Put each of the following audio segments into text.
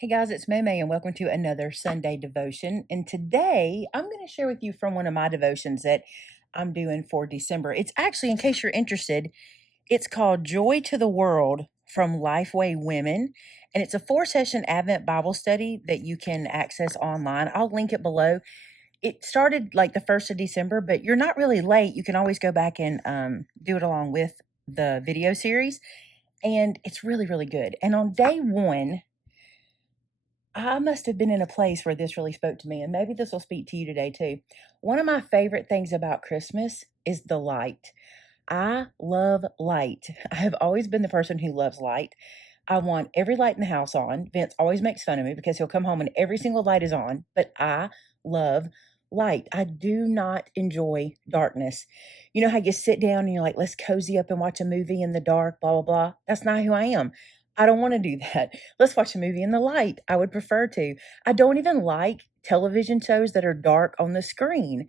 Hey guys, it's Maymay and welcome to another Sunday devotion. And today I'm going to share with you from one of my devotions that I'm doing for December. It's actually, in case you're interested, it's called Joy to the World from Lifeway Women. And it's a 4 session Advent Bible study that you can access online. I'll link it below. It started like the 1st of December, but you're not really late. You can always go back and do it along with the video series. And it's really, really good. And on day one, I must have been in a place where this really spoke to me, and maybe this will speak to you today too. One of my favorite things about Christmas is the light. I love light. I have always been the person who loves light. I want every light in the house on. Vince always makes fun of me because he'll come home and every single light is on, but I love light. I do not enjoy darkness. You know how you sit down and you're like, let's cozy up and watch a movie in the dark, blah, blah, blah. That's not who I am. I don't want to do that. Let's watch a movie in the light. I would prefer to. I don't even like television shows that are dark on the screen.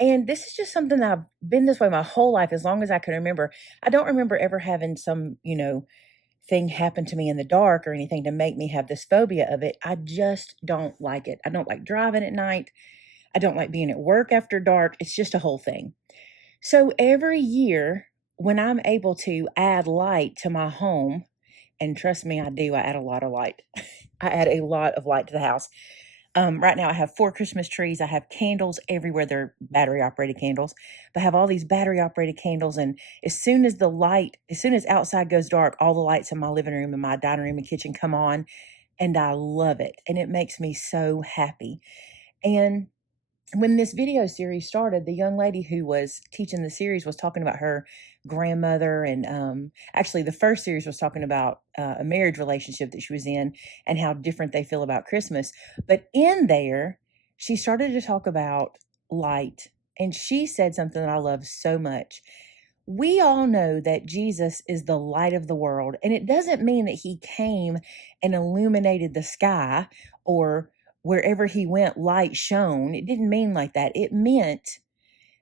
And this is just something that I've been this way my whole life, as long as I can remember. I don't remember ever having some, thing happen to me in the dark or anything to make me have this phobia of it. I just don't like it. I don't like driving at night. I don't like being at work after dark. It's just a whole thing. So every year, when I'm able to add light to my home, and trust me, I do. I add a lot of light. I add a lot of light to the house. Right now, I have 4 Christmas trees. I have candles everywhere. They're battery operated candles. But I have all these battery operated candles. And as soon as outside goes dark, all the lights in my living room and my dining room and kitchen come on. And I love it. And it makes me so happy. And when this video series started, the young lady who was teaching the series was talking about her grandmother. And actually, the first series was talking about a marriage relationship that she was in and how different they feel about Christmas. But in there, she started to talk about light. And she said something that I love so much. We all know that Jesus is the light of the world. And it doesn't mean that he came and illuminated the sky or wherever he went, light shone. It didn't mean like that. It meant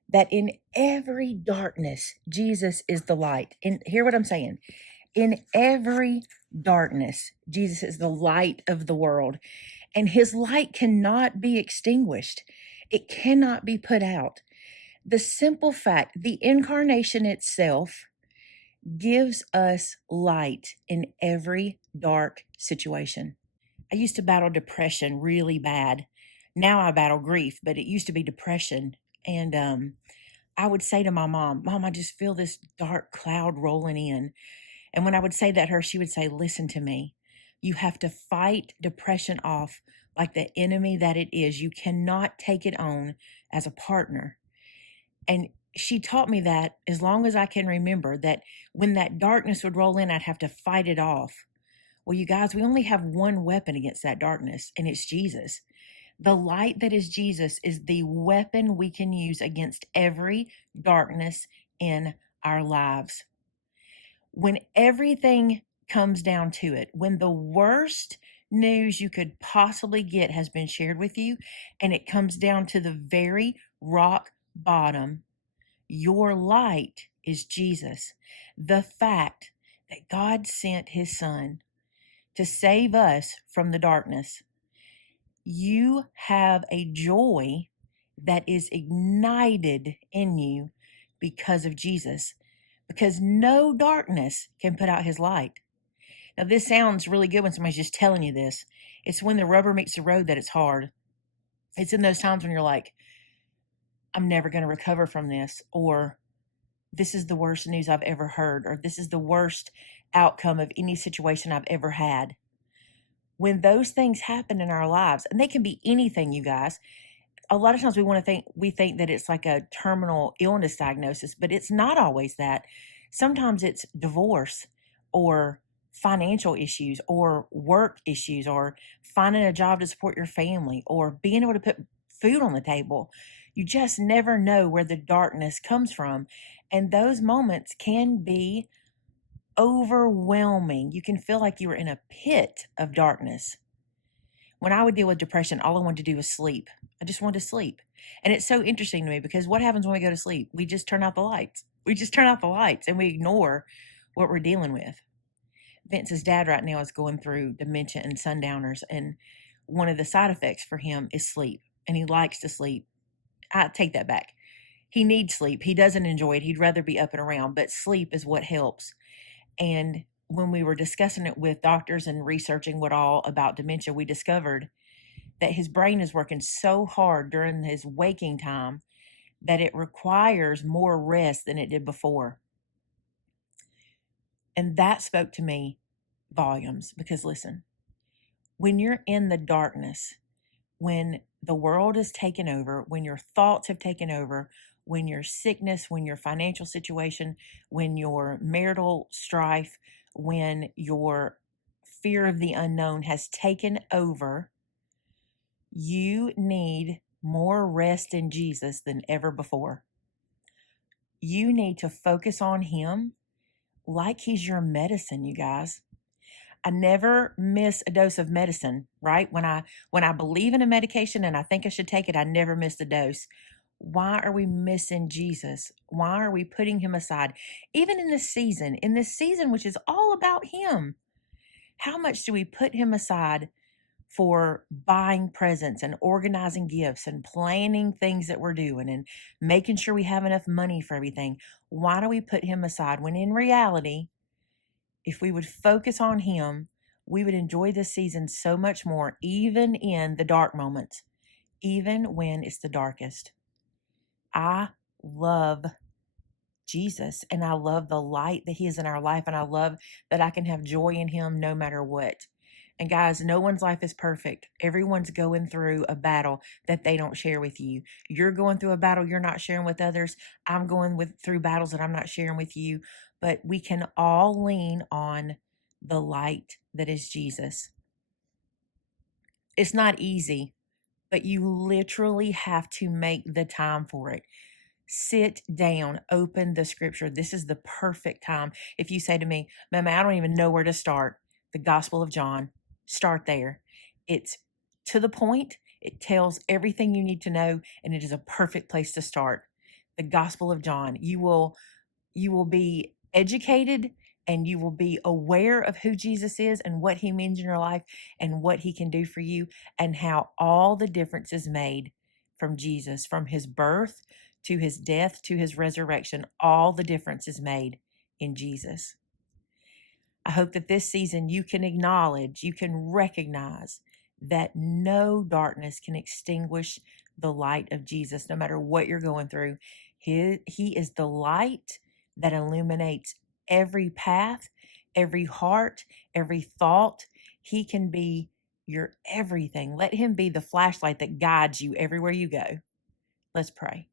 that in every darkness, Jesus is the light. And hear what I'm saying. In every darkness, Jesus is the light of the world. And his light cannot be extinguished. It cannot be put out. The simple fact, the incarnation itself gives us light in every dark situation. I used to battle depression really bad. Now I battle grief, but it used to be depression. And I would say to my Mom, I just feel this dark cloud rolling in. And when I would say that to her, she would say, listen to me. You have to fight depression off like the enemy that it is. You cannot take it on as a partner. And she taught me that as long as I can remember, that when that darkness would roll in, I'd have to fight it off. Well, you guys, we only have one weapon against that darkness, and it's Jesus. The light that is Jesus is the weapon we can use against every darkness in our lives. When everything comes down to it, when the worst news you could possibly get has been shared with you, and it comes down to the very rock bottom, your light is Jesus. The fact that God sent his son to save us from the darkness. You have a joy that is ignited in you because of Jesus, because no darkness can put out his light. Now, this sounds really good when somebody's just telling you this. It's when the rubber meets the road that it's hard. It's in those times when you're like, I'm never going to recover from this, or this is the worst news I've ever heard, or this is the worst outcome of any situation I've ever had. When those things happen in our lives, and they can be anything, you guys, a lot of times we think that it's like a terminal illness diagnosis, but it's not always that. Sometimes it's divorce or financial issues or work issues or finding a job to support your family or being able to put food on the table. You just never know where the darkness comes from. And those moments can be overwhelming. You can feel like you were in a pit of darkness. When I would deal with depression, all I wanted to do was sleep. I just wanted to sleep. And it's so interesting to me because what happens when we go to sleep? We just turn out the lights. We just turn out the lights and we ignore what we're dealing with. Vince's dad right now is going through dementia and sundowners, and one of the side effects for him is sleep, and he likes to sleep. I take that back. He needs sleep. He doesn't enjoy it. He'd rather be up and around, but sleep is what helps. And when we were discussing it with doctors and researching what all about dementia, we discovered that his brain is working so hard during his waking time that it requires more rest than it did before. And that spoke to me volumes, because listen, when you're in the darkness, when the world is taken over, when your thoughts have taken over, when your sickness, when your financial situation, when your marital strife, when your fear of the unknown has taken over, you need more rest in Jesus than ever before. You need to focus on Him like He's your medicine, you guys. I never miss a dose of medicine, right? When I believe in a medication and I think I should take it, I never miss the dose. Why are we missing Jesus? Why are we putting Him aside? Even in this season, which is all about Him, how much do we put Him aside for buying presents and organizing gifts and planning things that we're doing and making sure we have enough money for everything? Why do we put Him aside when in reality, if we would focus on Him, we would enjoy this season so much more, even in the dark moments, even when it's the darkest. I love Jesus, and I love the light that He is in our life, and I love that I can have joy in Him no matter what. And guys, no one's life is perfect. Everyone's going through a battle that they don't share with you. You're going through a battle you're not sharing with others. I'm going through battles that I'm not sharing with you. But we can all lean on the light that is Jesus. It's not easy, but you literally have to make the time for it. Sit down, open the scripture. This is the perfect time. If you say to me, Mama, I don't even know where to start, the Gospel of John, start there. It's to the point. It tells everything you need to know, and it is a perfect place to start. The Gospel of John. You will be educated, and you will be aware of who Jesus is and what He means in your life and what He can do for you, and how all the difference is made from Jesus, from His birth to His death to His resurrection. All the difference is made in Jesus. I hope that this season you can acknowledge, you can recognize that no darkness can extinguish the light of Jesus, no matter what you're going through. He is the light that illuminates every path, every heart, every thought. He can be your everything. Let Him be the flashlight that guides you everywhere you go. Let's pray.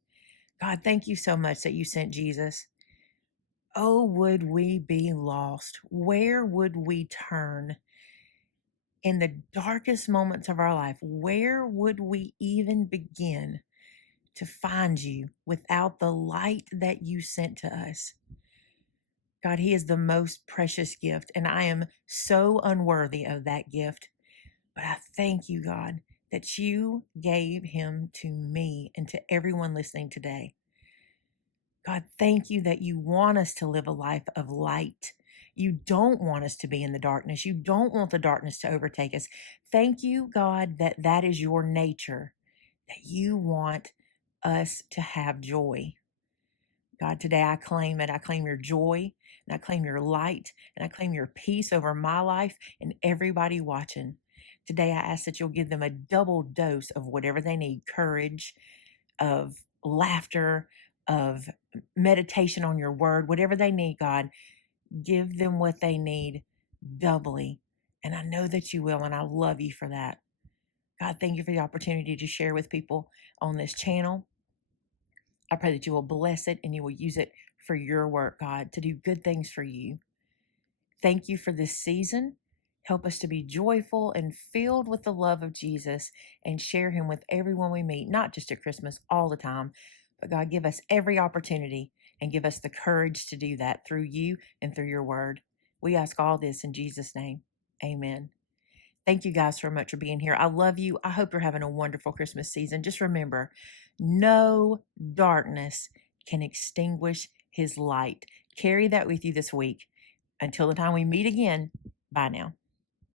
God, thank you so much that you sent Jesus. Oh, would we be lost? Where would we turn? In the darkest moments of our life, where would we even begin to find you without the light that you sent to us? God, He is the most precious gift, and I am so unworthy of that gift. But I thank you, God, that you gave Him to me and to everyone listening today. God, thank you that you want us to live a life of light. You don't want us to be in the darkness. You don't want the darkness to overtake us. Thank you, God, that that is your nature, that you want us to have joy. God, today I claim it. I claim your joy, and I claim your light, and I claim your peace over my life and everybody watching. Today I ask that you'll give them a double dose of whatever they need: courage, of laughter, of meditation on your word, whatever they need, God, give them what they need doubly. And I know that you will, and I love you for that. God, thank you for the opportunity to share with people on this channel. I pray that you will bless it and you will use it for your work, God, to do good things for you. Thank you for this season. Help us to be joyful and filled with the love of Jesus, and share Him with everyone we meet, not just at Christmas, all the time. But God, give us every opportunity and give us the courage to do that through you and through your word. We ask all this in Jesus' name. Amen. Thank you guys so much for being here. I love you. I hope you're having a wonderful Christmas season. Just remember, no darkness can extinguish His light. Carry that with you this week. Until the time we meet again, bye now.